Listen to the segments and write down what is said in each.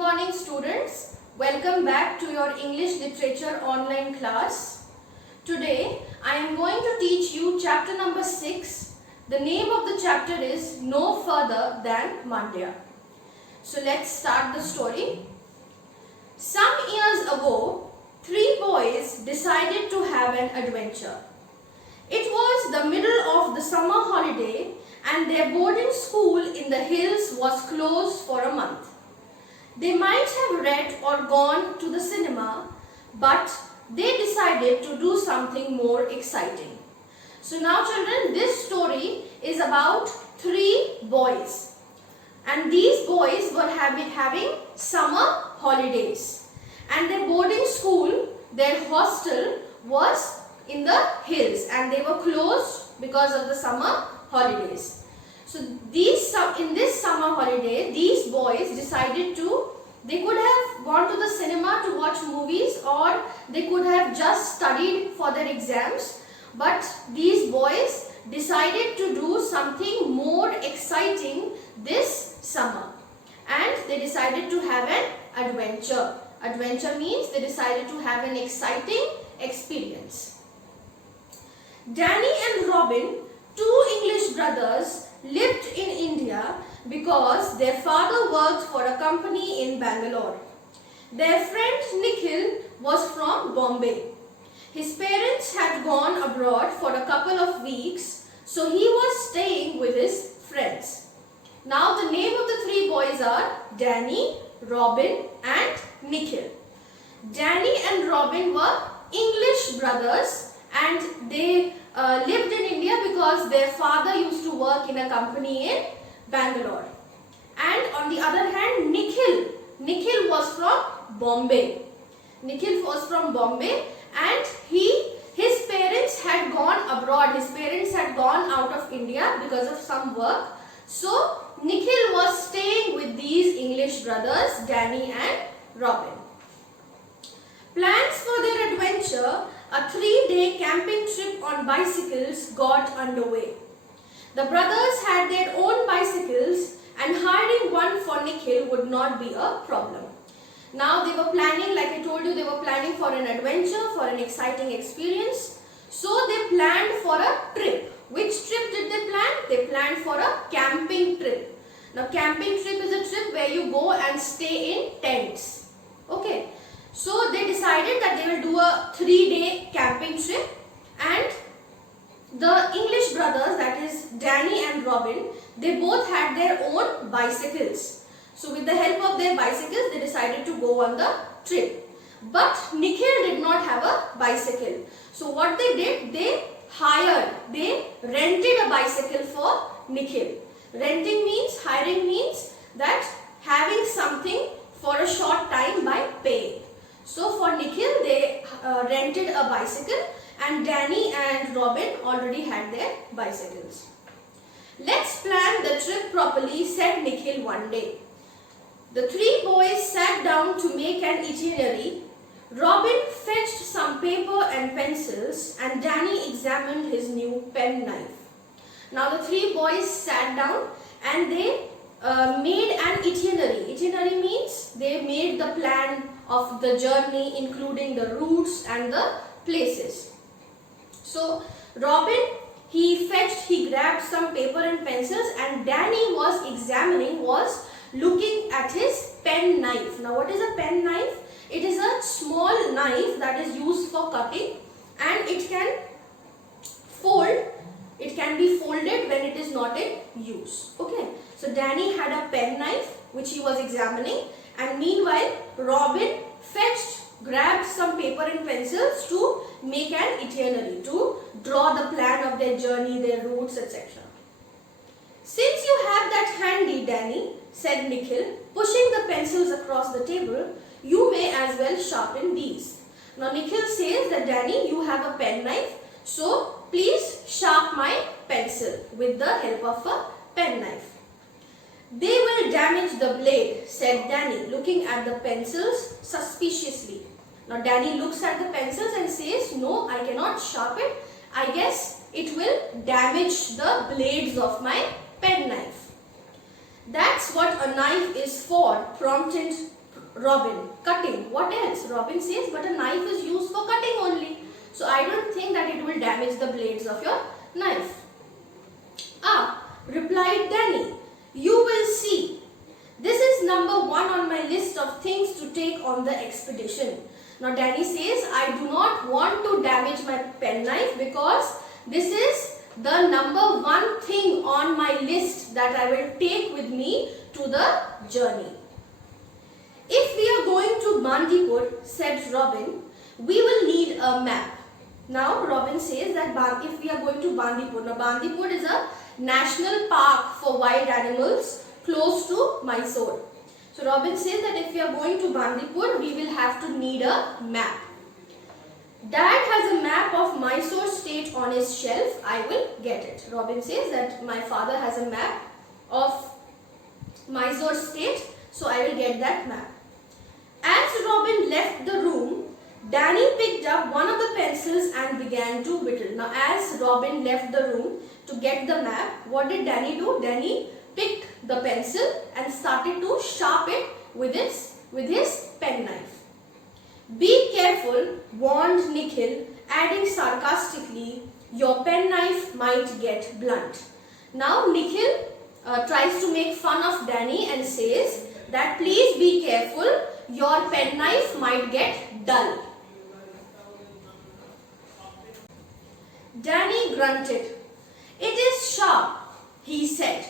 morning students. Welcome back to your English Literature online class. Today I am going to teach you chapter number 6. The name of the chapter is No Further Than Mandya. So let's start the story. Some years ago, 3 boys decided to have an adventure. It was the middle of the summer holiday and their boarding school in the hills was closed for a month. They might have read or gone to the cinema, but they decided to do something more exciting. So now children, this story is about 3 boys. And these boys were having summer holidays. And their boarding school, their hostel was in the hills and they were closed because of the summer holidays. So in this summer holiday, these boys decided they could have gone to the cinema to watch movies, or they could have just studied for their exams. But these boys decided to do something more exciting this summer. And they decided to have an adventure. Adventure means they decided to have an exciting experience. Danny and Robin, 2 English brothers, lived in India because their father worked for a company in Bangalore. Their friend Nikhil was from Bombay. His parents had gone abroad for a couple of weeks, so he was staying with his friends. Now the name of the 3 boys are Danny, Robin and Nikhil. Danny and Robin were English brothers and they lived in India because their father used to work in a company in Bangalore. And on the other hand, Nikhil was from Bombay. Nikhil was from Bombay and his parents had gone abroad. His parents had gone out of India because of some work. So Nikhil was staying with these English brothers, Danny and Robin. Plans for their adventure, a 3-day camping trip on bicycles, got underway. The brothers had their own bicycles and hiring one for Nikhil would not be a problem. Now they were planning, like I told you, they were planning for an adventure, for an exciting experience. So they planned for a trip. Which trip did they plan? They planned for a camping trip. Now camping trip is a trip where you go and stay in tents. Okay. So they decided that they will do a 3-day camping trip, and the English brothers, that is Danny and Robin, they both had their own bicycles. So with the help of their bicycles, they decided to go on the trip. But Nikhil did not have a bicycle. So what they did, they rented a bicycle for Nikhil. Hiring means that having something for a short time by pay. So for Nikhil, they rented a bicycle and Danny and Robin already had their bicycles. Let's plan the trip properly, said Nikhil one day. The 3 boys sat down to make an itinerary. Robin fetched some paper and pencils and Danny examined his new penknife. Now the 3 boys sat down and they made an itinerary. Itinerary means they made the plan of the journey, including the routes and the places. So Robin, he grabbed some paper and pencils, and Danny was looking at his pen knife. Now what is a pen knife? It is a small knife that is used for cutting, and it can be folded when it is not in use. Okay. So Danny had a pen knife which he was examining, and meanwhile Robin grabbed some paper and pencils to make an itinerary, to draw the plan of their journey, their routes, etc. Since you have that handy, Danny, said Nikhil, pushing the pencils across the table, you may as well sharpen these. Now Nikhil says that Danny, you have a pen knife, so please sharpen my pencil with the help of a pen knife. They will damage the blade, said Danny, looking at the pencils suspiciously. Now Danny looks at the pencils and says, no, I cannot sharpen. I guess it will damage the blades of my penknife. That's what a knife is for, prompted Robin. Cutting. What else? Robin says, but a knife is used for cutting only. So I don't think that it will damage the blades of your knife. Ah, replied Danny. You will see. This is number 1 on my list of things to take on the expedition. Now Danny says, I do not want to damage my penknife because this is the number 1 thing on my list that I will take with me to the journey. If we are going to Bandipur, said Robin, we will need a map. Now Robin says that if we are going to Bandipur, now Bandipur is a national park for wild animals close to Mysore. So Robin says that if we are going to Bandipur, we will have to need a map. Dad has a map of Mysore state on his shelf. I will get it. Robin says that my father has a map of Mysore state, so I will get that map. As Robin left the room, Danny picked up one of the pencils and began to whittle. Now as Robin left the room to get the map, what did Danny do? Danny picked the pencil and started to sharpen it with his penknife. Be careful, warned Nikhil, adding sarcastically, your penknife might get blunt. Now Nikhil tries to make fun of Danny and says that please be careful, your penknife might get dull. Danny grunted. It is sharp, he said,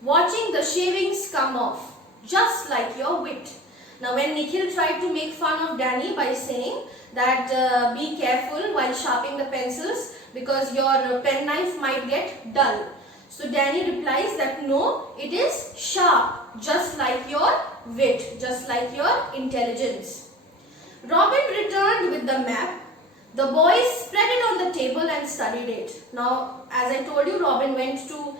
watching the shavings come off, just like your wit. Now when Nikhil tried to make fun of Danny by saying that be careful while sharpening the pencils because your penknife might get dull. So Danny replies that no, it is sharp, just like your wit, just like your intelligence. Robin returned with the map. The boys spread it on the table and studied it. Now, as I told you, Robin went to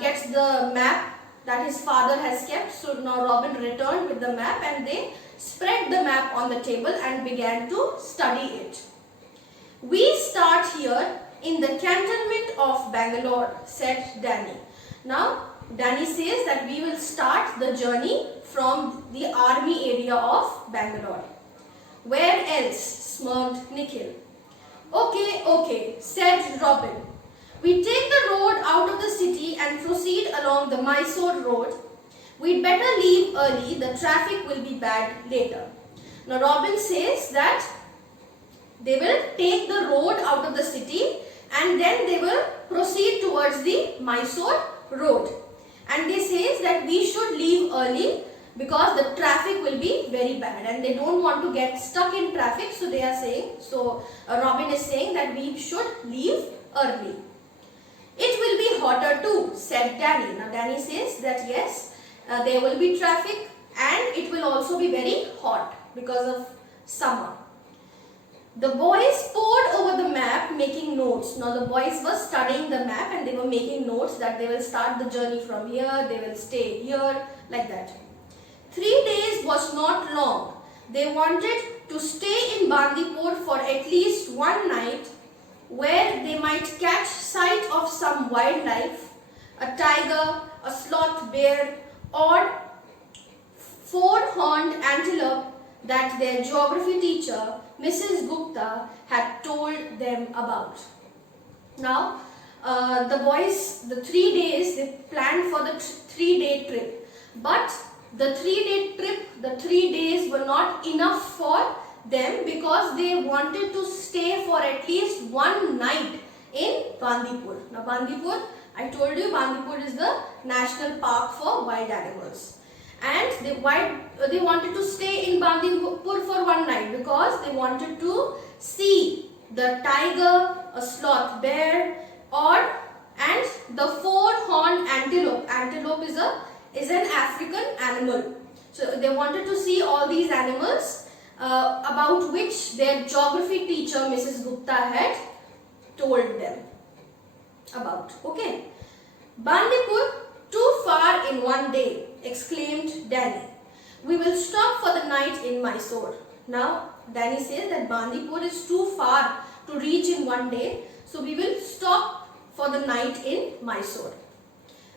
get the map that his father has kept. So now Robin returned with the map and they spread the map on the table and began to study it. We start here in the cantonment of Bangalore, said Danny. Now, Danny says that we will start the journey from the army area of Bangalore. Where else? Smirked Nikhil. Okay, said Robin. We take the road out of the city and proceed along the Mysore road. We'd better leave early, the traffic will be bad later. Now Robin says that they will take the road out of the city and then they will proceed towards the Mysore road. And they says that we should leave early because the traffic will be very bad and they don't want to get stuck in traffic, so they are saying, Robin is saying that we should leave early. It will be hotter too, said Danny. Now Danny says that yes, there will be traffic and it will also be very hot because of summer. The boys pored over the map making notes. Now the boys were studying the map and they were making notes that they will start the journey from here, they will stay here, like that. 3 days was not long. They wanted to stay in Bandipur for at least one night where they might catch sight of some wildlife, a tiger, a sloth bear or 4-horned antelope that their geography teacher, Mrs. Gupta, had told them about. Now, the boys, the 3 days, they planned for the 3-day trip. But the 3-day trip, the 3 days were not enough for them because they wanted to stay for at least one night in Bandipur. Now Bandipur, I told you Bandipur is the national park for wild animals. And they wanted to stay in Bandipur for one night because they wanted to see the tiger, a sloth bear and the 4-horned antelope. Antelope is an African animal. So they wanted to see all these animals about which their geography teacher Mrs. Gupta had told them about. Okay. Bandipur, too far in one day, exclaimed Danny. We will stop for the night in Mysore. Now Danny says that Bandipur is too far to reach in one day, so we will stop for the night in Mysore.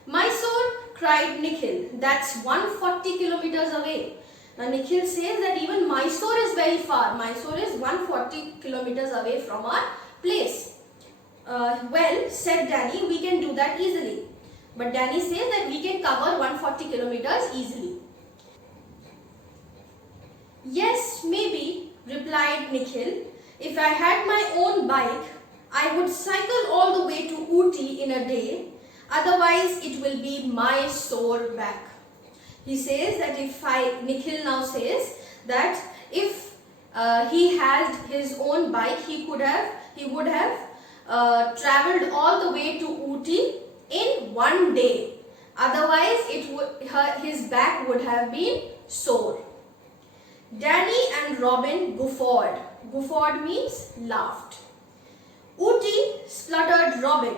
Mysore, cried Nikhil, that's 140 kilometers away. Now Nikhil says that even Mysore is very far. Mysore is 140 kilometers away from our place. Well, said Danny, we can do that easily. But Danny says that we can cover 140 kilometers easily. Yes, maybe, replied Nikhil. If I had my own bike, I would cycle all the way to Ooty in a day. Otherwise, it will be my sore back. He says that Nikhil now says that if he had his own bike, he would have travelled all the way to Ooty in one day. Otherwise, his back would have been sore. Danny and Robin guffawed. Guffawed means laughed. Ooty, spluttered Robin.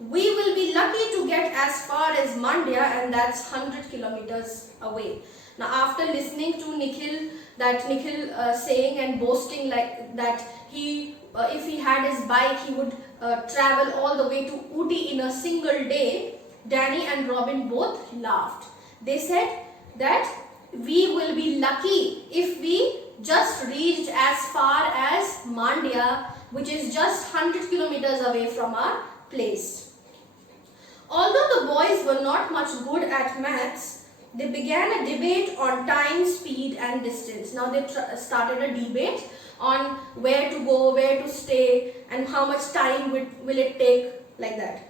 We will be lucky to get as far as Mandya, and that's 100 kilometers away. Now after listening to Nikhil saying and boasting like that if he had his bike he would travel all the way to Ooty in a single day, Danny and Robin both laughed. They said that we will be lucky if we just reached as far as Mandya, which is just 100 kilometers away from our place. Although the boys were not much good at maths, they began a debate on time, speed and distance. Now they started a debate on where to go, where to stay and how much time will it take, like that.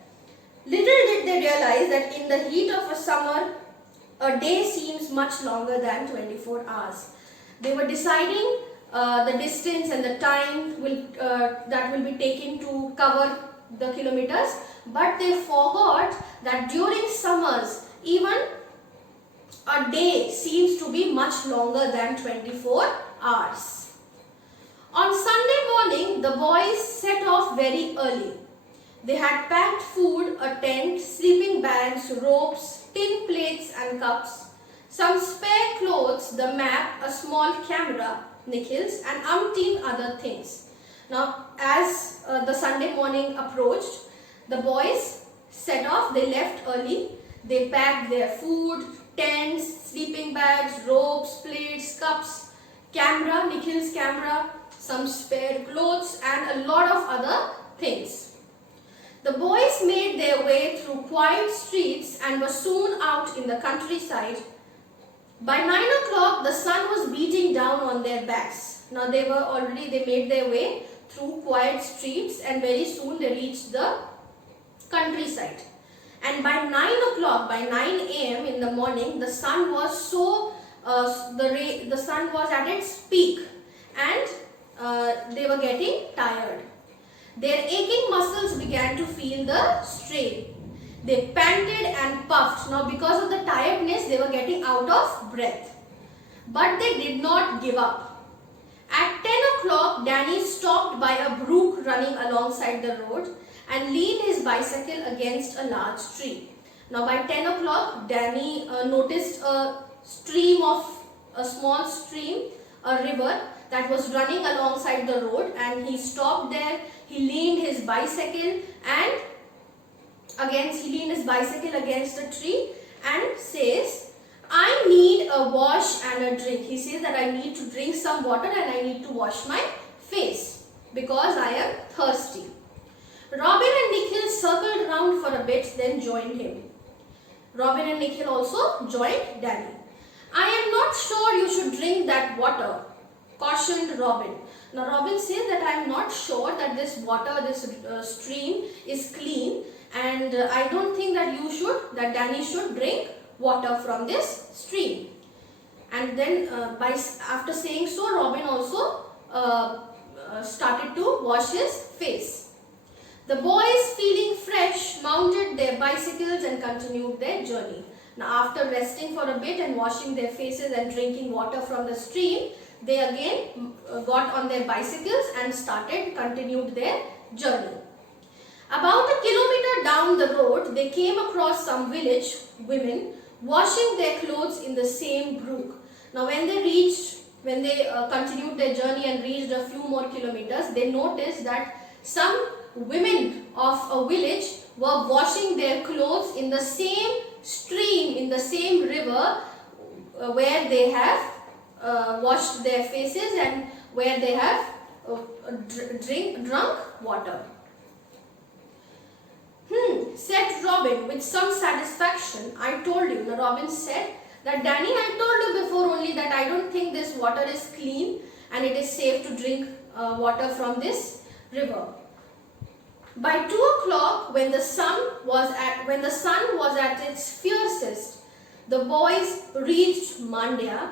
Little did they realize that in the heat of a summer, a day seems much longer than 24 hours. They were deciding the distance and the time that will be taken to cover the kilometers, but they forgot that during summers even a day seems to be much longer than 24 hours. On Sunday morning, the boys set off very early. They had packed food, a tent, sleeping bags, ropes, tin plates and cups, some spare clothes, the map, a small camera, Nikhil's, and umpteen other things. Now, as the Sunday morning approached, the boys set off. They left early. They packed their food, tents, sleeping bags, ropes, plates, cups, camera, Nikhil's camera, some spare clothes and a lot of other things. The boys made their way through quiet streets and were soon out in the countryside. By 9 o'clock, the sun was beating down on their backs. Now they made their way through quiet streets and very soon they reached the countryside. And by 9 o'clock, by 9 a.m. in the morning, the sun was the sun was at its peak and they were getting tired. Their aching muscles began to feel the strain. They panted and puffed. Now because of the tiredness, they were getting out of breath. But they did not give up. At 10 o'clock, Danny stopped by a brook running alongside the road and leaned his bicycle against a large tree. Now by 10 o'clock, Danny noticed a small stream, a river that was running alongside the road, and he stopped there. He leaned his bicycle against a tree and says, I need a wash and a drink. He says that I need to drink some water and I need to wash my face because I am thirsty. Robin and Nikhil circled around for a bit, then joined him. Robin and Nikhil also joined Danny. I am not sure you should drink that water, cautioned Robin. Now Robin says that I am not sure that this water, this stream is clean, and I don't think that Danny should drink water from this stream. And then after saying so, Robin also started to wash his face. The boys, feeling fresh, mounted their bicycles and continued their journey. Now after resting for a bit and washing their faces and drinking water from the stream, they again got on their bicycles and continued their journey. About a kilometer down the road, they came across some village women washing their clothes in the same brook. Now when they continued their journey and reached a few more kilometers, they noticed that some women of a village were washing their clothes in the same stream, in the same river where they have washed their faces and where they have drunk water. Said Robin with some satisfaction. I told you. Now Robin said that, Danny, I told you before only that I don't think this water is clean and it is safe to drink water from this river. By 2 o'clock, when the sun was at its fiercest, the boys reached Mandya.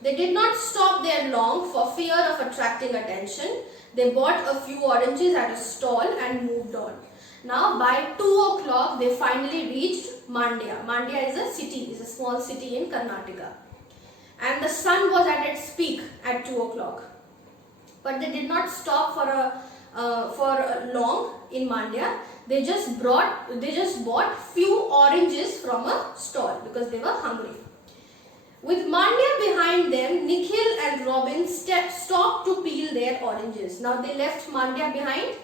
They did not stop there long for fear of attracting attention. They bought a few oranges at a stall and moved on. Now by 2 o'clock, they finally reached Mandya. Mandya is a city, is a small city in Karnataka. And the sun was at its peak at 2 o'clock. But they did not stop for long in Mandya. They just bought few oranges from a stall because they were hungry. With Mandya behind them, Nikhil and Robin stopped to peel their oranges. Now they left Mandya behind.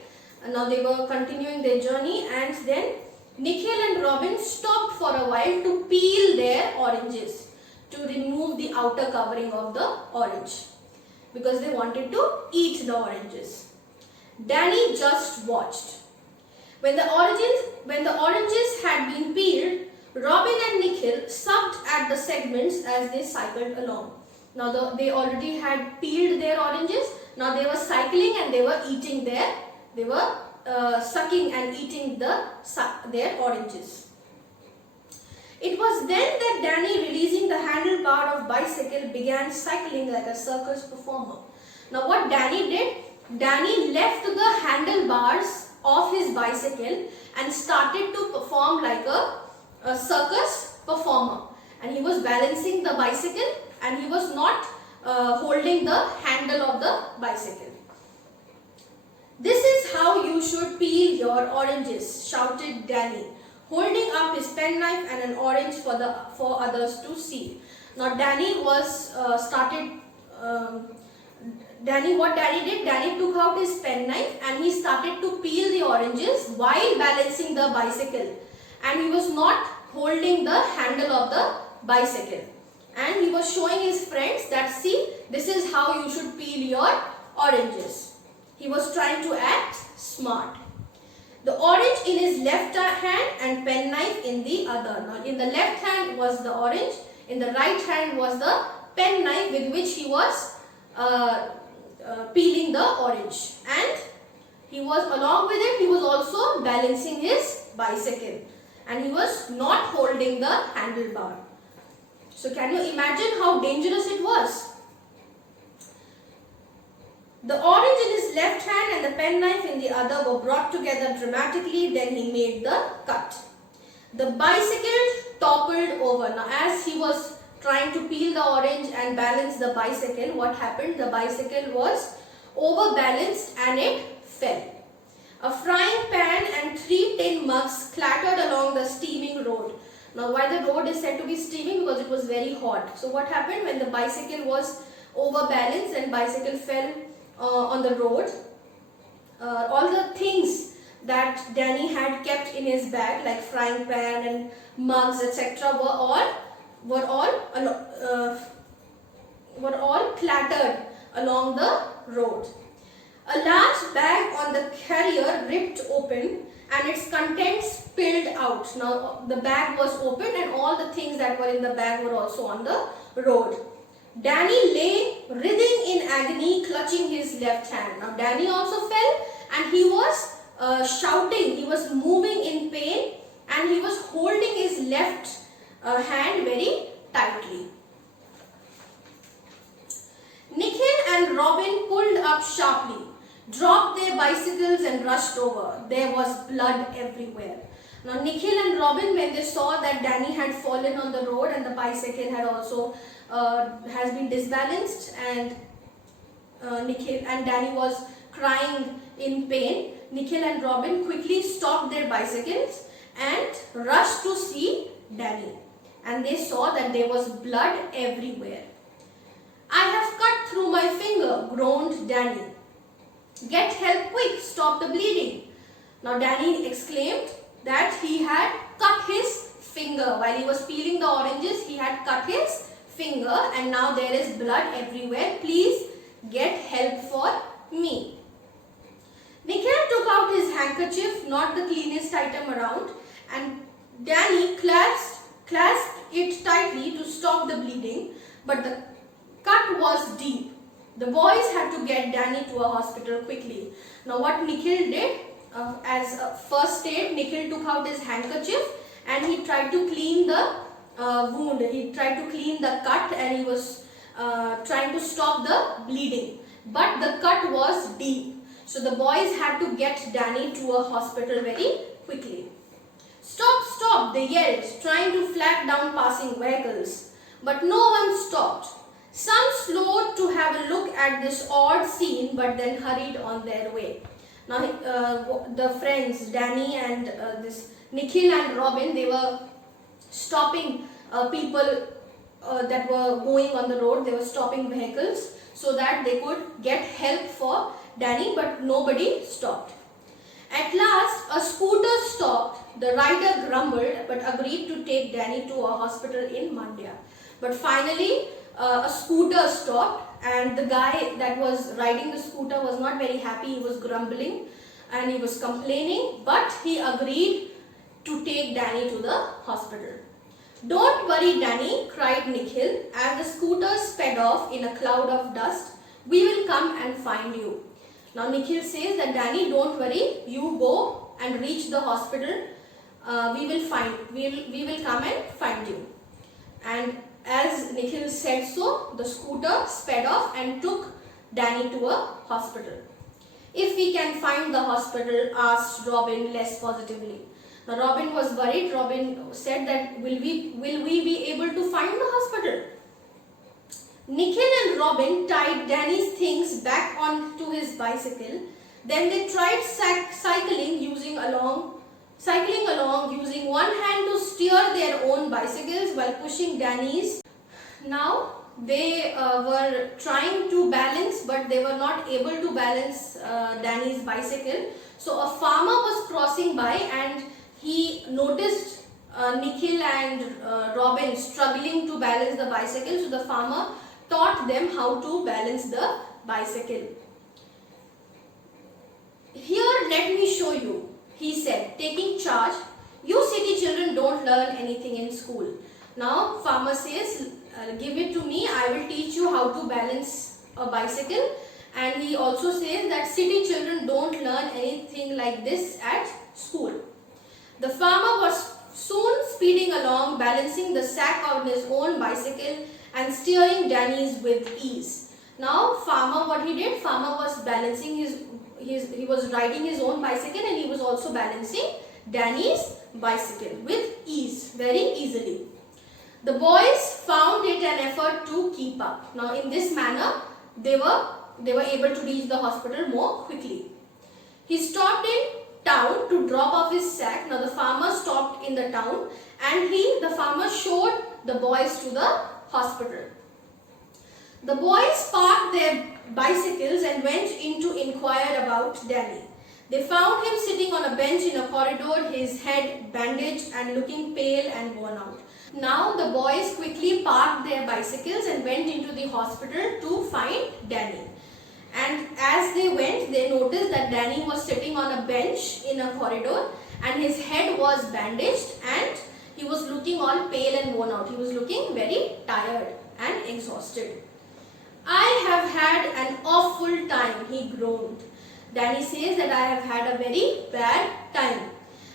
Now they were continuing their journey, and then Nikhil and Robin stopped for a while to peel their oranges, to remove the outer covering of the orange, because they wanted to eat the oranges. Danny just watched. When the oranges had been peeled, Robin and Nikhil sucked at the segments as they cycled along. Now they already had peeled their oranges. Now they were cycling and they were eating they were sucking and eating their oranges. It was then that Danny, releasing the handlebar of bicycle, began cycling like a circus performer. Now what Danny did, Danny left the handlebars of his bicycle and started to perform like a circus performer. And he was balancing the bicycle and he was not holding the handle of the bicycle. This is how you should peel your oranges, shouted Danny, holding up his penknife and an orange for others to see. Now Danny what Danny did, Danny took out his penknife and he started to peel the oranges while balancing the bicycle. And he was not holding the handle of the bicycle. And he was showing his friends that, see, this is how you should peel your oranges. He was trying to act smart. The orange in his left hand and penknife in the other. Now in the left hand was the orange, in the right hand was the penknife with which he was peeling the orange. And he was, along with it, he was also balancing his bicycle. And he was not holding the handlebar. So can you imagine how dangerous it was? The orange in his left hand and the penknife in the other were brought together dramatically. Then he made the cut. The bicycle toppled over. Now as he was trying to peel the orange and balance the bicycle, what happened? The bicycle was overbalanced and it fell. A frying pan and 3 tin mugs clattered along the steaming road. Now why the road is said to be steaming? Because it was very hot. So what happened when the bicycle was overbalanced and bicycle fell on the road? All the things that Danny had kept in his bag, like frying pan and mugs, etc., were all clattered along the road. A large bag on the carrier ripped open and its contents spilled out. Now the bag was open and all the things that were in the bag were also on the road. Danny lay writhing in agony, clutching his left hand. Now Danny also fell and he was shouting, he was moving in pain and he was holding his left hand very tightly. Nikhil and Robin pulled up sharply, dropped their bicycles and rushed over. There was blood everywhere. Now Nikhil and Robin, when they saw that Danny had fallen on the road and the bicycle had also has been disbalanced and Danny was crying in pain, Nikhil and Robin quickly stopped their bicycles and rushed to see Danny. And they saw that there was blood everywhere. I have cut through my finger, groaned Danny. Get help quick, stop the bleeding. Now Danny exclaimed that he had cut his finger. While he was peeling the oranges, he had cut his finger and now there is blood everywhere. Please get help for me. Nikhil took out his handkerchief, not the cleanest item around, and Danny clasped it tightly to stop the bleeding, but the cut was deep. The boys had to get Danny to a hospital quickly. Now what Nikhil did, as a first aid, Nikhil took out his handkerchief and he tried to clean the wound. He tried to clean the cut and he was trying to stop the bleeding. But the cut was deep. So the boys had to get Danny to a hospital very quickly. Stop, stop, they yelled, trying to flag down passing vehicles. But no one stopped. Some slowed to have a look at this odd scene but then hurried on their way. Now the friends, Danny and this Nikhil and Robin, they were stopping people that were going on the road. They were stopping vehicles so that they could get help for Danny, but nobody stopped. At last, a scooter stopped. The rider grumbled but agreed to take Danny to a hospital in Mandya. But finally, a scooter stopped and the guy that was riding the scooter was not very happy. He was grumbling and he was complaining, but he agreed to take Danny to the hospital. Don't worry, Danny, cried Nikhil as the scooter sped off in a cloud of dust. We will come and find you. Now Nikhil says that Danny, don't worry, you go and reach the hospital. We will come and find you. And as Nikhil said so, the scooter sped off and took Danny to a hospital. If we can find the hospital, asked Robin less positively. Now Robin was worried. Robin said that will we be able to find the hospital? Nikhil and Robin tied Danny's things back onto his bicycle. Then they tried cycling along using one hand to steer their own bicycles while pushing Danny's. Now they were trying to balance, but they were not able to balance Danny's bicycle. So a farmer was crossing by and he noticed Nikhil and Robin struggling to balance the bicycle. So the farmer taught them how to balance the bicycle. Here, let me show you, he said, taking charge. You city children don't learn anything in school. Now farmer says, give it to me, I will teach you how to balance a bicycle. And he also says that city children don't learn anything like this at school. The farmer was soon speeding along, balancing the sack on his own bicycle and steering Danny's with ease. Now farmer, what he did, farmer was balancing he was riding his own bicycle and he was also balancing Danny's bicycle with ease, very easily. The boys found it an effort to keep up. Now in this manner, they were able to reach the hospital more quickly. He stopped in town to drop off his sack. Now the farmer stopped in the town and the farmer showed the boys to the hospital. The boys parked their bicycles and went in to inquire about Danny. They found him sitting on a bench in a corridor, his head bandaged and looking pale and worn out. Now the boys quickly parked their bicycles and went into the hospital to find Danny. And as they went, they noticed that Danny was sitting on a bench in a corridor and his head was bandaged and he was looking all pale and worn out. He was looking very tired and exhausted. I have had an awful time, he groaned. Danny says that I have had a very bad time.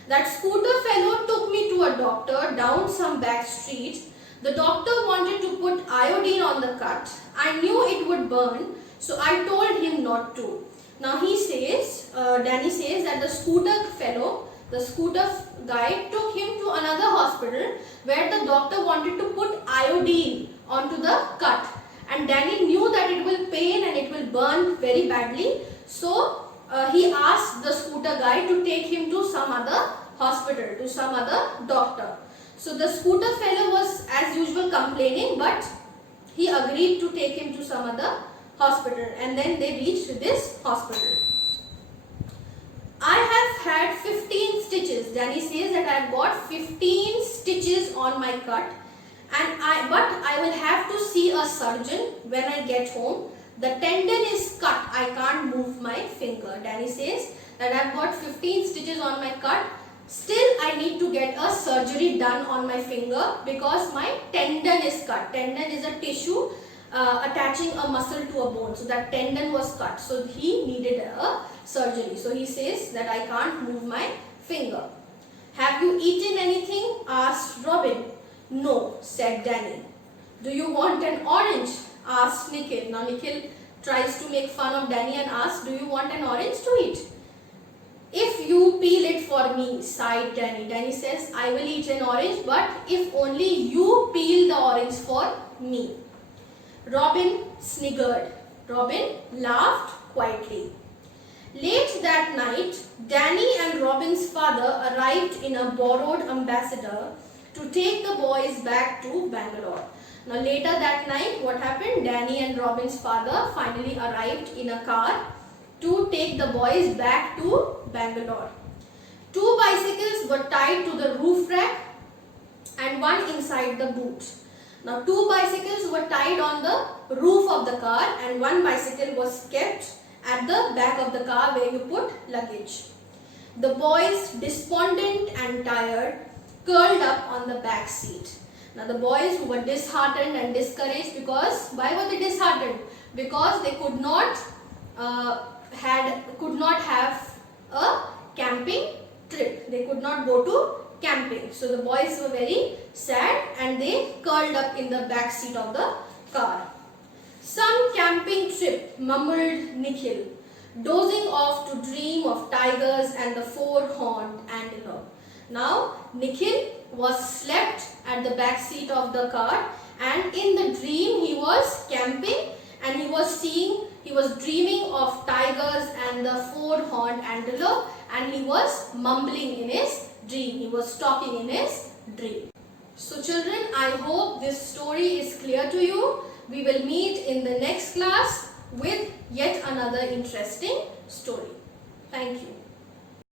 That scooter fellow took me to a doctor down some back street. The doctor wanted to put iodine on the cut. I knew it would burn, so I told him not to. Now he says, Danny says that the scooter fellow, the scooter guy took him to another hospital where the doctor wanted to put iodine onto the cut. And Danny knew that it will pain and it will burn very badly. So he asked the scooter guy to take him to some other hospital, to some other doctor. So the scooter fellow was as usual complaining, but he agreed to take him to some other hospital, and then they reached this hospital. I have had 15 stitches. Danny says that I have got 15 stitches on my cut but I will have to see a surgeon when I get home. The tendon is cut. I can't move my finger. Danny says that I've got 15 stitches on my cut. Still, I need to get a surgery done on my finger because my tendon is cut. Tendon is a tissue attaching a muscle to a bone. So that tendon was cut. So he needed a surgery. So he says that I can't move my finger. Have you eaten anything? Asked Robin. No, said Danny. Do you want an orange? Asked Nikhil. Now Nikhil tries to make fun of Danny and asks, do you want an orange to eat? If you peel it for me, sighed Danny. Danny says, I will eat an orange, but if only you peel the orange for me. Robin sniggered. Robin laughed quietly. Late that night, Danny and Robin's father arrived in a borrowed ambassador to take the boys back to Bangalore. Now later that night, what happened? Danny and Robin's father finally arrived in a car to take the boys back to Bangalore. 2 bicycles were tied to the roof rack and one inside the boot. Now 2 bicycles were tied on the roof of the car and one bicycle was kept at the back of the car where you put luggage. The boys, despondent and tired, curled up on the back seat. Now the boys who were disheartened and discouraged, because why were they disheartened? Because they could not have a camping trip. They could not go to camping. So the boys were very sad and they curled up in the back seat of the car. Some camping trip, mumbled Nikhil, dozing off to dream of tigers and the 4-horned antelope. Now Nikhil was slept at the back seat of the car, and in the dream he was camping and he was dreaming of tigers and the 4-horned antelope, and he was mumbling in his dream. He was talking in his dream. So children, I hope this story is clear to you. We will meet in the next class with yet another interesting story. Thank you.